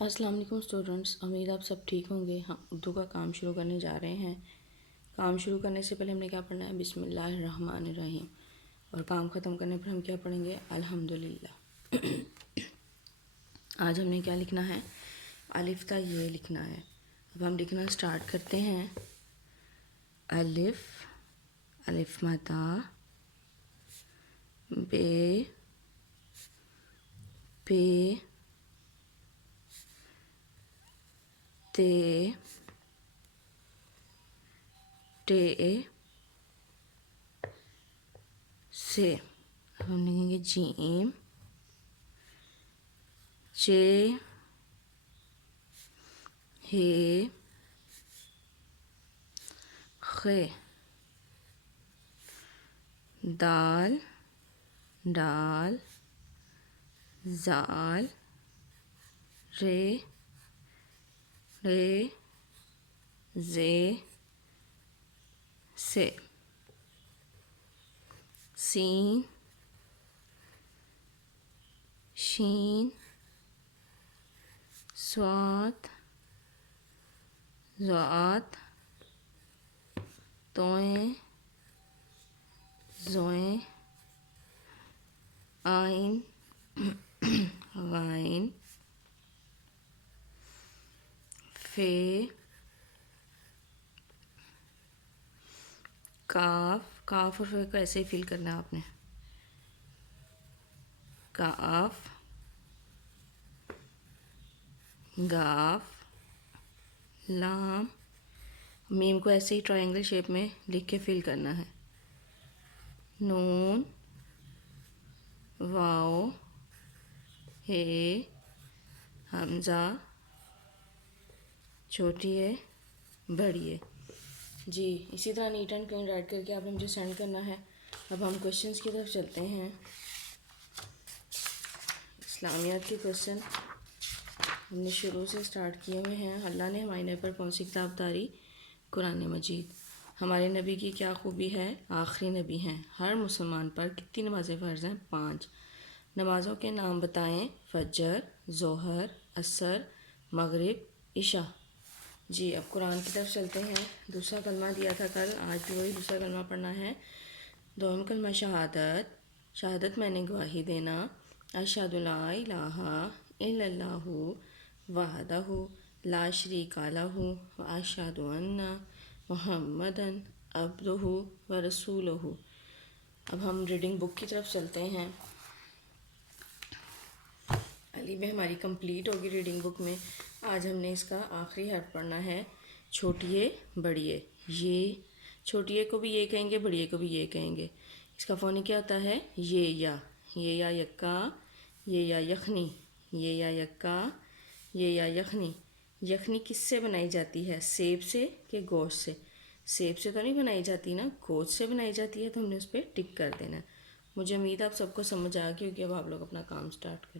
السلام علیکم اسٹوڈنٹس، امید آپ سب ٹھیک ہوں گے۔ ہم اردو کا کام شروع کرنے جا رہے ہیں۔ کام شروع کرنے سے پہلے ہم نے کیا پڑھنا ہے؟ بسم اللہ الرحمن الرحیم، اور کام ختم کرنے پر ہم کیا پڑھیں گے؟ الحمدللہ۔ آج ہم نے کیا لکھنا ہے؟ الف تا یہ لکھنا ہے۔ اب ہم لکھنا سٹارٹ کرتے ہیں۔ الف، الف متا، بے، پے، تے، ٹے، سے۔ اب ہم لکھیں گے جیم، چے، ہے، خے، دال، ڈال، زال، رے، رے، زے، سے، سین، شین، صاد، ضاد، توئیں، زوئیں، آئین، غائن، فے، کاف۔ کاف اور فے کو ایسے ہی فل کرنا ہے آپ نے۔ کاف، گاف، لام، میم کو ایسے ہی ٹرائنگل شیپ میں لکھ کے فل کرنا ہے۔ نون، واؤ، ہے، حمزہ، چھوٹی ہے، بڑی ہے۔ جی اسی طرح نیٹ اینڈ کلین رائٹ کر کے آپ نے مجھے سینڈ کرنا ہے۔ اب ہم کوشچنس کی طرف چلتے ہیں۔ اسلامیات کے کوشچن ہم نے شروع سے سٹارٹ کیے ہوئے ہیں۔ اللہ نے ہمارے نبی پر کون سی کتاب اتاری؟ قرآن مجید۔ ہمارے نبی کی کیا خوبی ہے؟ آخری نبی ہیں۔ ہر مسلمان پر کتنی نمازیں فرض ہیں؟ 5۔ نمازوں کے نام بتائیں۔ فجر، ظہر، عصر، مغرب، عشاء۔ جی اب قرآن کی طرف چلتے ہیں۔ دوسرا کلمہ دیا تھا کل، آج بھی وہی دوسرا کلمہ پڑھنا ہے۔ دوم کلمہ شہادت۔ شہادت میں نے گواہی دینا۔ اشہد لا الہ الا اللہ وحدہ لا شریک لہ واشہد ان محمدا عبدہ ورسولہ۔ اب ہم ریڈنگ بک کی طرف چلتے ہیں۔ علی میں ہماری کمپلیٹ ہوگی ریڈنگ بک میں۔ آج ہم نے اس کا آخری حرف پڑھنا ہے، چھوٹیے بڑیے۔ یہ چھوٹیے کو بھی یہ کہیں گے، بڑیے کو بھی یہ کہیں گے۔ اس کا فونی کیا ہوتا ہے؟ یہ یا یکا، یہ یا یخنی، یہ یا یکا، یہ یا یخنی۔ یخنی کس سے بنائی جاتی ہے؟ سیب سے کہ گوشت سے؟ سیب سے تو نہیں بنائی جاتی نا، گوشت سے بنائی جاتی ہے، تو ہم نے اس پہ ٹک کر دینا ہے۔ مجھے امید آپ سب کو سمجھ آ گئی ہوگی۔ اب آپ لوگ اپنا کام سٹارٹ کریں۔